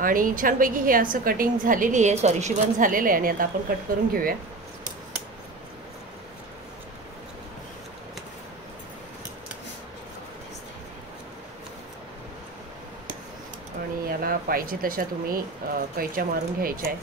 आणि छानपैकी हे असं कटिंग झालेली आहे, सॉरी शिवण झालेलं आहे. आणि आता आपण कट करून घेऊया. आणि याला पाहिजे तशा तुम्ही कैच्या मारून घ्यायच्या आहे.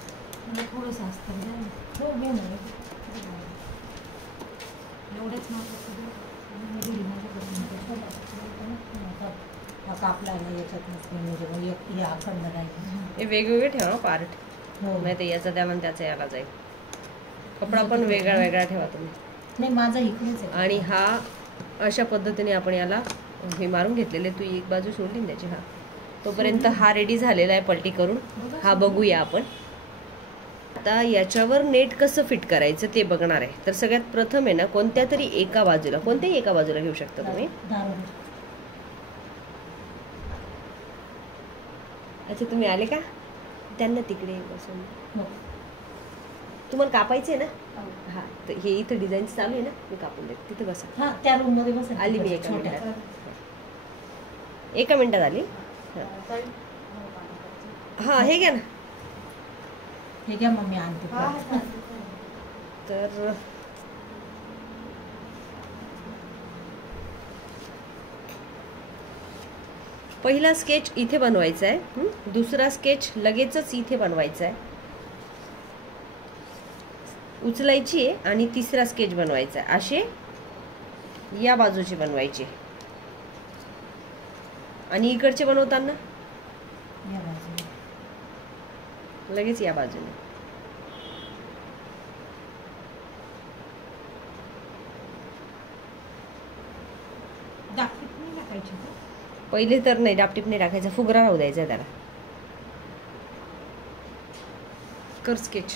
हे वेगवेगळे ठेवा पार्ट, नाही तर याचा त्याला आणि त्याचा याला जाईल. कपडा पण वेगळा वेगळा ठेवा तुम्ही. नाही माझा इकडेच आहे. आणि हा अशा पद्धतीने आपण याला हे मारून घेतलेले. तू एक बाजू सोडली ना त्याची. हा तोपर्यंत हा रेडी झालेला आहे पलटी करून. हा बघूया आपण आता याच्यावर नेट कसं फिट करायचं ते बघणार आहे. तर सगळ्यात प्रथम आहे ना, कोणत्या तरी एका बाजूला, कोणत्याही एका बाजूला घेऊ शकता तुम्ही. अच्छा तुम्ही आले का? त्यांना तिकडे बसून तुम्हाला कापायचे ना. हा तर हे इथं डिझाईन चालू आहे ना, मी कापून देते. तिथे बसा. हा त्या रूम मध्ये बसा. आली मी एका मिनिटात. एका मिनिटात आली. हा हे घ्या ना. हे घ्या मम्मी आणते. तर पहिला स्केच इथे बनवायचा आहे. दुसरा स्केच लगेचच इथे बनवायचा आहे. उचलायची आहे आणि तिसरा स्केच बनवायचा आहे. असे या बाजूचे बनवायचे आणि इकडचे बनवताना लगेच या बाजूने. पहिले तर नाही, डापटीप नाही टाकायचा, फुगरा राहू द्यायचा त्याला. कर स्केच.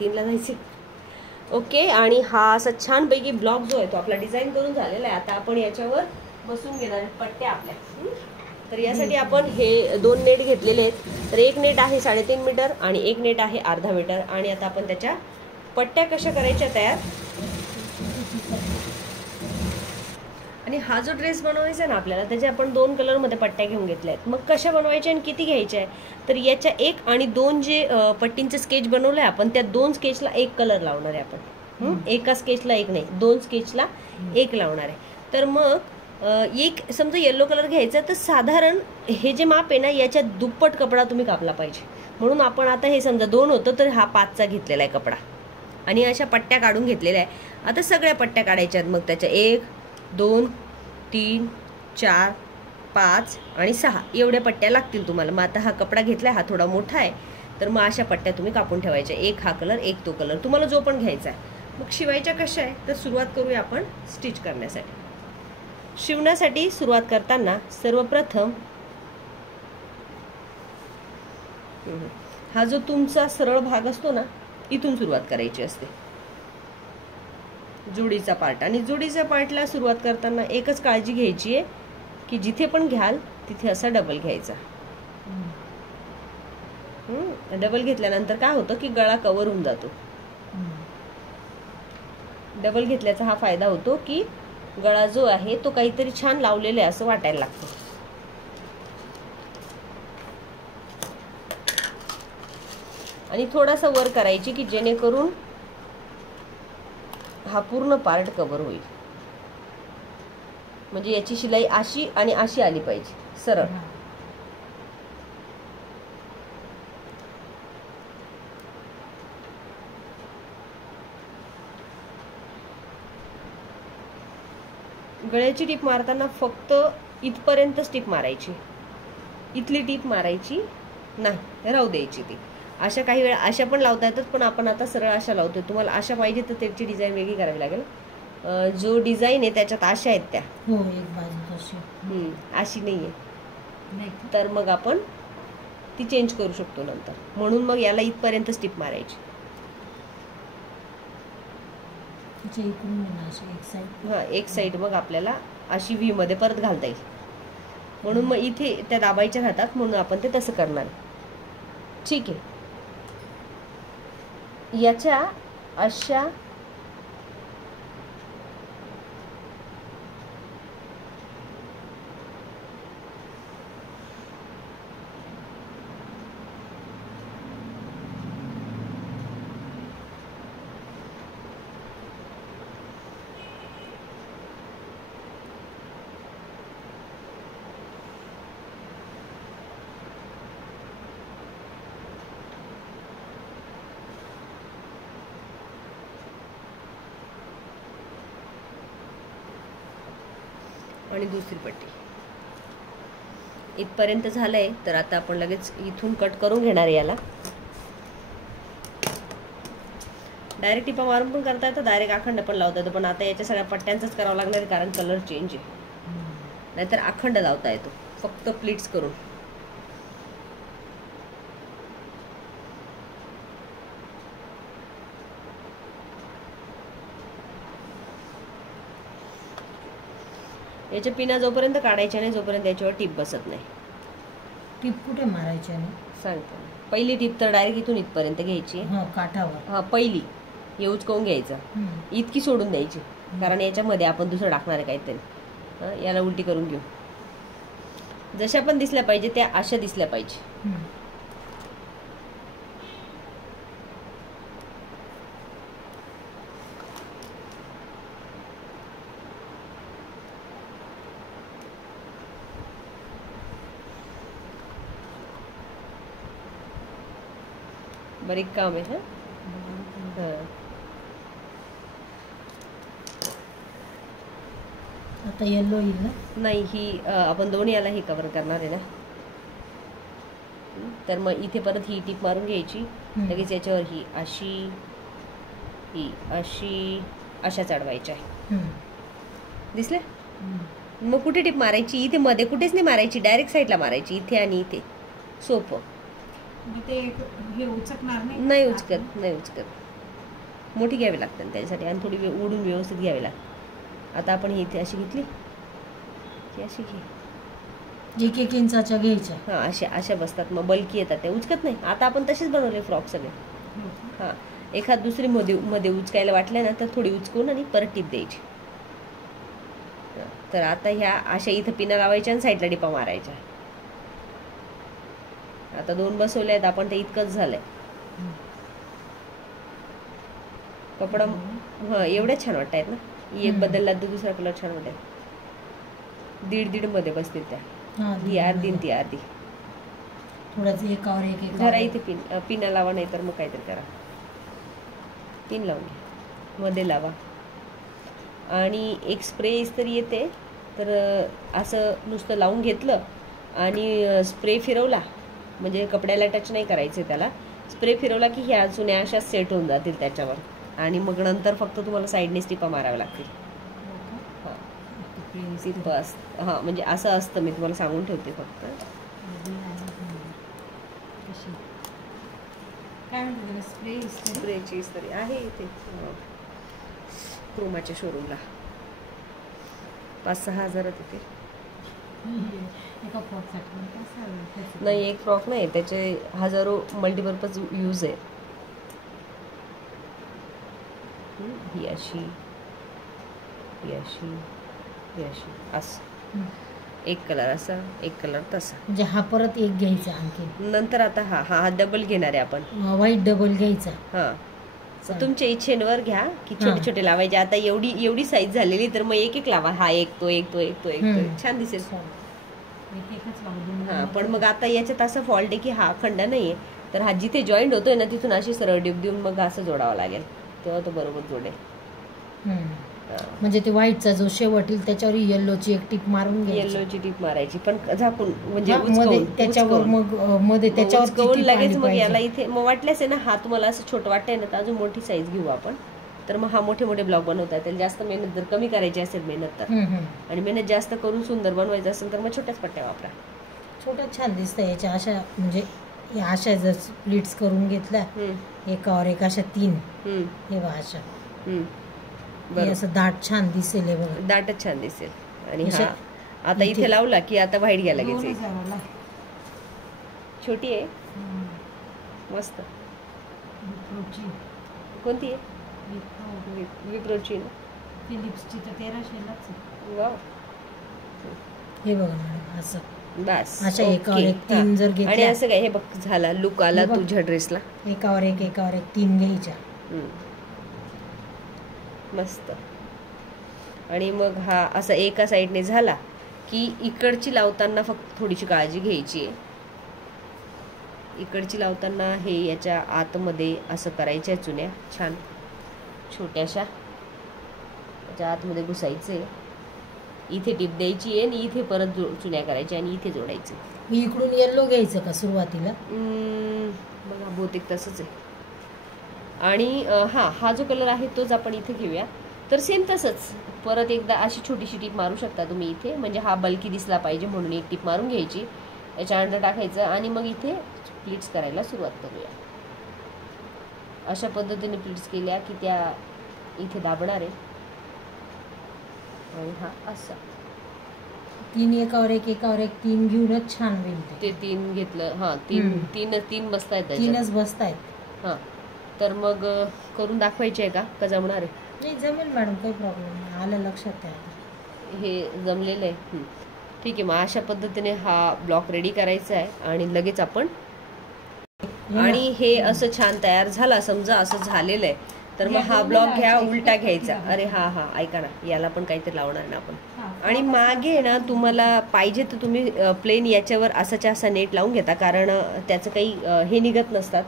3ला जायचे. ओके. आणि हा असा छानपैकी ब्लॉक जो आहे तो आपला डिझाईन करून झालेला आहे. आता आपण याच्यावर बसून घेणार आहे पट्ट्या आपल्या. तर यासाठी आपण हे 2 नेट घेतलेले आहेत. तर एक नेट आहे 3.5 मीटर आणि एक नेट आहे अर्धा मीटर. आणि आता आपण त्याच्या पट्ट्या कशा करायच्या तयार. आणि हा जो ड्रेस बनवायचा आहे ना आपल्याला, त्याचे आपण 2 कलरमध्ये पट्ट्या घेऊन घेतल्या आहेत. मग कशा बनवायच्या आणि किती घ्यायच्या आहे. तर याच्या 1 आणि 2 जे पट्टींचे स्केच बनवलं आहे आपण, त्या 2 स्केचला 1 कलर लावणार आहे आपण. एका स्केचला 1 नाही, 2 स्केचला 1 लावणार आहे. तर मग एक समजा येलो कलर घ्यायचा, तर साधारण हे जे माप आहे ना, याच्या दुप्पट कपडा तुम्ही कापला पाहिजे. म्हणून आपण आता हे समजा 2 होतं तर हा 5चा घेतलेला आहे कपडा. आणि अशा पट्ट्या काढून घेतलेल्या आहे. आता सगळ्या पट्ट्या काढायच्या आहेत. मग त्याच्या 1, 2, 3, 4, 5 आणि 6 एवढ्या पट्ट्या लागतील तुम्हाला. मग आता हा कपडा घेतलाय, हा थोडा मोठा आहे, तर मग अशा पट्ट्या तुम्ही कापून ठेवायच्या. 1 हा कलर, 1 तो कलर, तुम्हाला जो पण घ्यायचा आहे. मग शिवायच्या कशा आहे, तर सुरुवात करूया आपण स्टिच करण्यासाठी. शिवण्यासाठी सुरुवात करताना सर्वप्रथम हा जो तुमचा सरळ भाग असतो ना, इथून सुरुवात करायची असते, जोडीचा पार्ट. आणि जोडीच्या पार्टला सुरुवात करताना एकच काळजी घ्यायची आहे की जिथे पण घ्याल तिथे असा डबल घ्यायचा. डबल घेतल्यानंतर काय होतं की गळा कव्हर होऊन जातो. डबल घेतल्याचा हा फायदा होतो की गळा जो आहे तो काहीतरी छान लावलेला आहे असं वाटायला लागतं. आणि थोडासा वर करायची की जेणेकरून हा पूर्ण पार्ट कव्हर होईल. म्हणजे याची शिलाई अशी आणि अशी आली पाहिजे सरळ. गळ्याची टीप मारताना फक्त इथपर्यंतच टीप मारायची, इथली टीप मारायची नाही, राहू द्यायची ती. अशा काही वेळा अशा पण लावता येतात, पण आपण आता सरळ अशा लावतोय. तुम्हाला अशा पाहिजे तर त्याची डिझाईन वेगळी करावी लागेल. जो डिझाईन आहे त्याच्यात अशा आहेत त्या, अशी नाहीये, तर मग आपण ती चेंज करू शकतो नंतर. म्हणून मग याला इथपर्यंतच टीप मारायची. हा एक साईड मग आपल्याला अशी व्ही मध्ये परत घालता येईल. म्हणून मग इथे त्या दाबायच्या राहतात, म्हणून आपण ते तसं करणार. ठीक आहे. याच्या अशा आणि दुसरी पट्टी इथपर्यंत झालंय. तर आता आपण लगेच इथून कट करून घेणार याला. डायरेक्ट टिपा मारून पण करता येतं, डायरेक्ट अखंड पण लावता येतं, पण आता याच्या सगळ्या पट्ट्यांचंच करावं लागणार आहे कारण कलर चेंज आहे. नाहीतर अखंड लावता येतो फक्त प्लीट्स करून. याच्या पिना जोपर्यंत काढायच्या नाही जोपर्यंत याच्यावर टीप बसत नाही. टीप कुठे मारायची आणि सांगतो. पहिली टीप तर डायरेक्ट इथून इथपर्यंत घ्यायची. काठावर. हा पहिली यूज करून घ्यायचं. इतकी सोडून द्यायची कारण याच्यामध्ये आपण दुसरं टाकणार आहे काहीतरी. याला उलटी करून घेऊ. जशा पण दिसल्या पाहिजे त्या अशा दिसल्या पाहिजे. बारीक काम आहे. आता येलो येईल ना. नाही ही आपण दोन्ही याला ही कव्हर करणार आहे ना. तर मग इथे परत ही टीप मारून घ्यायची. लगेच याच्यावर ही अशी ही अशी अशा चढवायच्या. दिसले. मग कुठे टीप मारायची? इथे मध्ये कुठेच नाही मारायची, डायरेक्ट साईडला मारायची. इथे आणि इथे. सोपं. हे उचकणार नाही उचकत, नाही उचकत. मोठी घ्यावी लागते त्याच्यासाठी आणि थोडी उडून व्यवस्थित घ्यावी लागते. आता आपण ही इथे अशी घेतली की अशी घे. 1-1 इंचाच्या घ्यायच्या. हां अशा अशा बसतात मग बल्की येतात, ते उचकत नाही. आता आपण तसेच बनवले फ्रॉक सगळे. हां एखाद दुसरी मध्ये उचकायला वाटल्या ना तर थोडी उचकून आणि परत टीप द्यायची. तर आता ह्या अशा इथं पिना लावायच्या आणि साईडला टिपा मारायच्या. आता 2 बसवले आहेत आपण, ते इतकंच झालंय. कपडा एवढ्या छान वाटत आहेत ना. एक बदलला तर दुसरा कलर छान वाटेल. 1.5 मध्ये बसतील त्या. ही अर्धी ती अर्धी. थोडंच एकावर एक धरा इथे पिना लावा, नाही तर मग काहीतरी करा. पिन लावून घ्या, मध्ये लावा. आणि एक स्प्रे इस्त्री येते, तर असं नुसतं लावून घेतलं आणि स्प्रे फिरवला, म्हणजे कपड्याला टच नाही करायचे त्याला. स्प्रे फिरवला की ह्या जुन्या अशा सेट होऊन जातील त्याच्यावर. आणि मग नंतर फक्त तुम्हाला साईडने टिपा माराव्या लागतील. हां म्हणजे असं असतं, मी तुम्हाला सांगून ठेवते फक्त. स्प्रेची इस्त्री आहे इथे क्रोमाच्या शोरूमला. 5-6 हजार तिथे. नाही एक फ्रॉक नाही, त्याचे हजारो मल्टीपर्पज यूज आहे. ही अशी ही अशी ही अशी असं. एक कलर असा, एक कलर तसा. म्हणजे हा परत एक घ्यायचा आणखी नंतर. आता हा हा डबल घेणार आहे आपण. व्हाईट डबल घ्यायचा. हा तुमच्या इच्छेवर घ्या की छोटे छोटे लावायचे. आता एवढी साईज झालेली, तर मग एक लावा. हा एक तो एक तो एक तो एक तो छान दिसेल. हा पण मग आता याच्यात असं फॉल्ट आहे की हा अखंड नाहीये, तर हा जिथे जॉईंट होतोय ना तिथून अशी सरळ डिप देऊन मग असं जोडावं लागेल, तेव्हा तो बरोबर जोडेल. म्हणजे ते व्हाईटचा जो शेवट येईल त्याच्यावर येल्लोची एक टीप मारून घ्यायची. येल्लोची टीप मारायची पण झाकून, म्हणजे त्याच्यावर मग मध्ये त्याच्यावर लगेच मग याला इथे मग वाटल्यास आहे ना, हा तुम्हाला असं छोटं वाटतंय ना तर अजून मोठी साईज घेऊ आपण. तर मग हा मोठे मोठे ब्लॉक बनवता येतील. जास्त मेहनत जर कमी करायची असेल मेहनत तर, आणि मेहनत जास्त करून सुंदर बनवायचं असेल तर मग छोट्याच पट्ट्या वापरा. छोट्या छान दिसतं याच्या. अशा म्हणजे अशा जर प्लीट्स करून घेतल्या एकावर एक अशा 3 हे बघा अशा, असं दाट छान दिसेल. हे बघा दाटच छान दिसेल. आणि हा आता इथे लावला की आता व्हाईट घ्यायला लागेल. छोटी आहे मस्त. कोणती आहे? विप्रोची ना. फिलिप्सची तर 1300लाच. वाव. हे बघा मॅडम असं बस अशा एकावर एक 3 जर घेतल्या. आणि असं काय हे बघ झाला लुक आला तुझ्या ड्रेसला. एकावर एक 3 घ्यायच्या. मस्त. आणि मग हा असा एका साईडने झाला की इकडची लावताना फक्त थोडीशी काळजी घ्यायची आहे. इकडची लावताना हे याच्या आतमध्ये असं करायच्या चुन्या छान छोट्याशा, त्याच्या आतमध्ये घुसायचे. इथे टिप द्यायची आहे आणि इथे परत चुन्या करायच्या आणि इथे जोडायचं. इकडून येल्लो घ्यायचं का सुरुवातीला? बघा बहुतेक तसंच आहे. आणि हा जो कलर आहे तोच आपण इथे घेऊया. तर सेम तसंच परत एकदा अशी छोटीशी टीप मारू शकता तुम्ही इथे, म्हणजे हा बल्की दिसला पाहिजे म्हणून एक टीप मारून घ्यायची, याच्या अंडर टाकायचं आणि मग इथे प्लीट्स करायला सुरुवात करूया. अशा पद्धतीने प्लीट्स केल्या की त्या इथे दाबणार आहे. आणि हा असा 3 एकावर एक 3 घेऊनच छान होईल ते. 3 घेतलं. तीन बसतायत, 3च बसतायत. तर मग करून दाखवायचे आहे का जमणार आहे? नाही जमेल मॅडम, काही प्रॉब्लेम नाही. आलं लक्षात आहे, हे जमलेलं आहे. ठीक आहे, मग अशा पद्धतीने हा ब्लॉक रेडी करायचा आहे आणि लगेच आपण आणि हे असं छान तयार झाला समजा, असं झालेलं आहे. तर मग हा ब्लॉक घ्या, उलटा घ्यायचा. अरे हा ऐका ना, याला पण काहीतरी लावणार ना आपण. आणि मागे ना तुम्हाला पाहिजे तर तुम्ही प्लेन याच्यावर असाच्या असा नेट लावून घेता, कारण त्याचं काही हे निघत नसतात.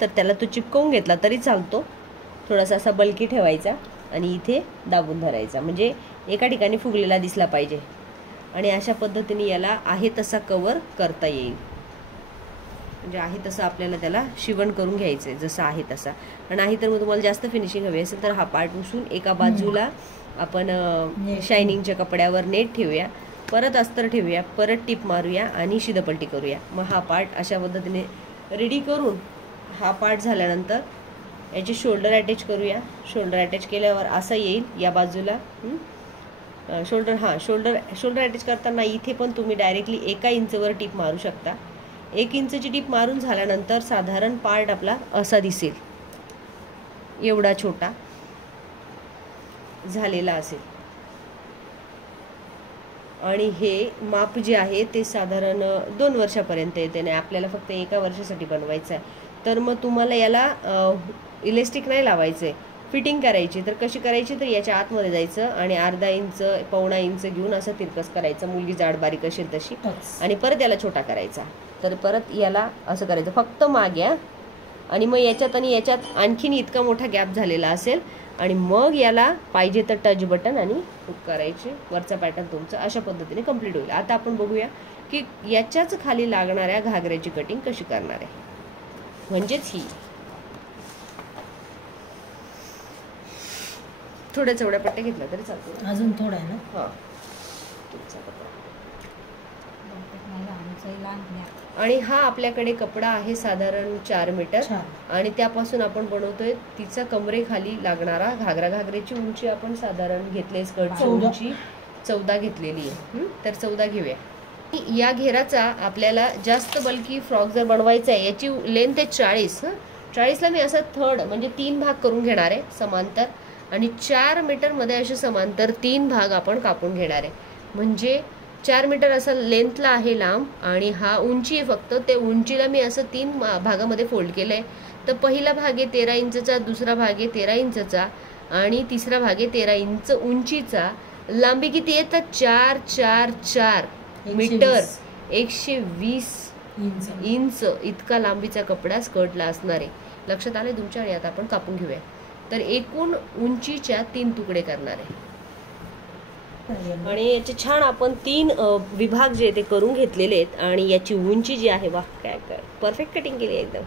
तर त्याला तो चिपकवून घेतला तरी चालतो. थोडासा असा बल्की ठेवायचा आणि इथे दाबून धरायचा, म्हणजे एका ठिकाणी फुगलेला दिसला पाहिजे. आणि अशा पद्धतीने याला आहे तसा कवर करता येईल. म्हणजे आहे तसं आपल्याला त्याला शिवण करून घ्यायचं आहे, जसं आहे तसा. आणि नाही तर मग तुम्हाला जास्त फिनिशिंग हवी असेल तर हा पार्ट उसून एका बाजूला आपण शायनिंगच्या कपड्यावर नेट ठेवूया, परत अस्तर ठेवूया, परत टीप मारूया आणि शिदपलटी करूया. मग हा पार्ट अशा पद्धतीने रेडी करून हा पार्ट झाल्यानंतर याची शोल्डर अटॅच करूया. शोल्डर अटॅच केल्यावर असं येईल या बाजूला. शोल्डर अटॅच करताना इथे पण तुम्ही डायरेक्टली 1 इंचवर टीप मारू शकता. 1 इंचची टीप मारून झाल्यानंतर साधारण पार्ट आपला असा दिसेल, एवढा छोटा झालेला असेल. आणि हे माप जे आहे ते साधारण 2 वर्षापर्यंत येते. नाही आपल्याला फक्त 1 वर्षासाठी बनवायचं आहे. तर मग तुम्हाला याला इलेस्टिक नाही लावायचं आहे, फिटिंग करायची. तर कशी करायची, तर याच्या आतमध्ये जायचं आणि अर्धा इंच पावणा इंच घेऊन असं तिरकस करायचं, मुलगी जाड बारीक असेल तशी, आणि परत याला छोटा करायचा. तर परत याला असं करायचं फक्त माग्या. आणि मग याच्यात आणि याच्यात आणखीन इतका मोठा गॅप झालेला असेल आणि मग याला पाहिजे तर टच बटन आणि हुक करायचे. वरचा पॅटर्न तुमचा अशा पद्धतीने कंप्लीट होईल. आता आपण बघूया की याच्याच खाली लागणाऱ्या घागऱ्याची कटिंग कशी करणार आहे. म्हणजेच ही थोड्या चवड्या पट्ट्या घेतल्या तरी चालतो. अजून थोडा आहे ना? आणि हा आपल्याकडे कपडा आहे साधारण 4 मीटर आणि त्यापासून आपण बनवतोय तिचा कमरेखाली लागणारा घागरा. घागरेची उंची आपण साधारण घेतली, स्कर्टची उंची 14 घेतलेली आहे. तर 14 घेऊया. या घेराचा आपल्याला जास्त बल्की फ्रॉक जर बनवायचा आहे, याची लेंथ आहे 40. 40ला मी असं थर्ड म्हणजे 3 भाग करून घेणार आहे समांतर, आणि 4 मीटरमध्ये असे समांतर 3 भाग आपण कापून घेणार आहे. म्हणजे 4 मीटर असं लेंथला आहे लांब आणि हा उंची आहे फक्त. ते उंचीला मी असं 3 भागामध्ये फोल्ड केलं आहे. तर पहिला भाग आहे 13 इंचचा, दुसरा भाग आहे 13 इंचचा आणि तिसरा भाग आहे 13 इंच उंचीचा. लांबी किती आहे तर 4 4 4 मीटर 120 इंच इतका लांबीचा कपडा स्कर्टला असणार आहे. लक्षात आले तुमच्या? आणि आता आपण कापून घेऊया. तर एकूण उंचीच्या 3 तुकडे करणार आहे आणि याचे छान आपण 3 विभाग जे ते करून घेतलेले आहेत. आणि याची उंची जी आहे, वा काय परफेक्ट कटिंग केली एकदम.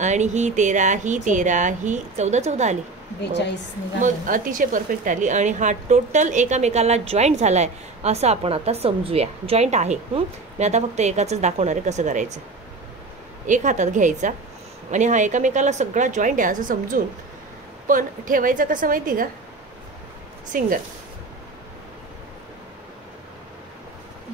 आणि ही 13 ही 13 ही 14 आली, 42 मग अतिशय परफेक्ट आली. आणि हा टोटल एकामेकाला जॉईंट झालाय असं आपण आता समजूया. जॉईंट आहे. मी आता फक्त एकाच दाखवणार आहे कसं करायचं. एक हातात घ्यायचा आणि हा एकामेकाला सगळा जॉईंट आहे असं समजून, पण ठेवायचं कसं माहिती का, सिंगल.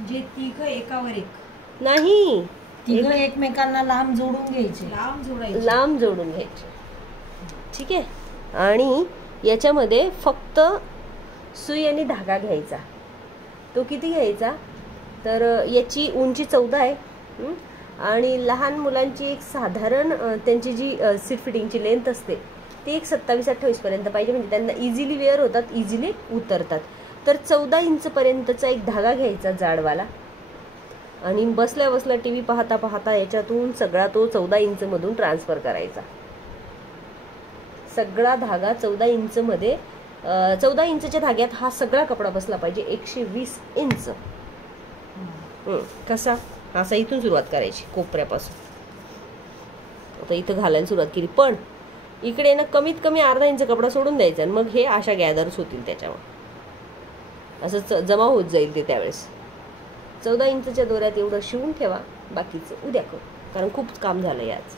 जे तिघ एकावर एक नाही, तिघ एकमेकांना लांब जोडून घ्यायचे, लांब जोडून घ्यायचे. ठीक आहे. आणि याच्यामध्ये फक्त सुई आणि धागा घ्यायचा. तो किती घ्यायचा तर याची उंची 14 आहे आणि लहान मुलांची एक साधारण त्यांची जी सीट फिटिंगची लेंथ असते ती एक 27-28 पर्यंत पाहिजे, म्हणजे त्यांना इझिली वेअर होतात, इझिली उतरतात. तर 14 इंचपर्यंतचा एक धागा घ्यायचा जाडवाला आणि बसल्या बसल्या टी व्ही पाहता पाहता याच्यातून सगळा तो 14 इंचमधून ट्रान्सफर करायचा. सगळा धागा 14 इंचमध्ये 14 इंचच्या धाग्यात हा सगळा कपडा बसला पाहिजे. 120 इंच. कसा? असा इथून सुरुवात करायची कोपऱ्यापासून. आता इथं घालायला सुरुवात केली, पण इकडे ना कमीत कमी अर्धा इंच कपडा सोडून द्यायचा आणि मग हे अशा गॅदर्स होतील त्याच्यावर, असं जमा होत जाईल ते. त्यावेळेस 14 इंचच्या दोऱ्यात एवढं शिवून ठेवा, बाकीचं उद्या करू, कारण खूप काम झालं आज.